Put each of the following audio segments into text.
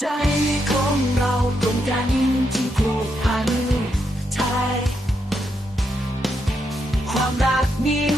ใจของเราตรงกันที่ผูกพันไทยความรักนี้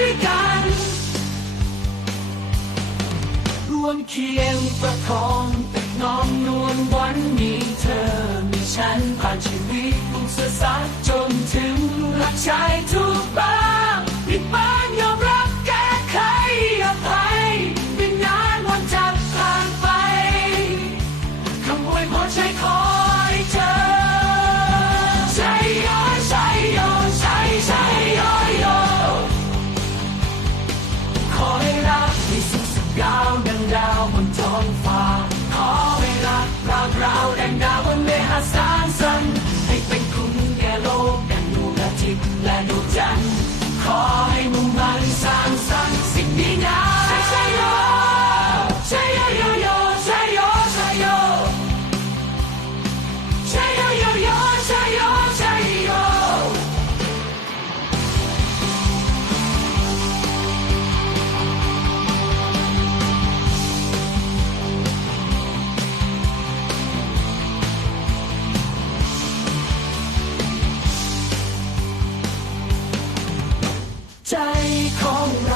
ด้วยกัน รวมเคียงประคองตึกน้องนวลวันนี้ Jack, call me. ใจของเรา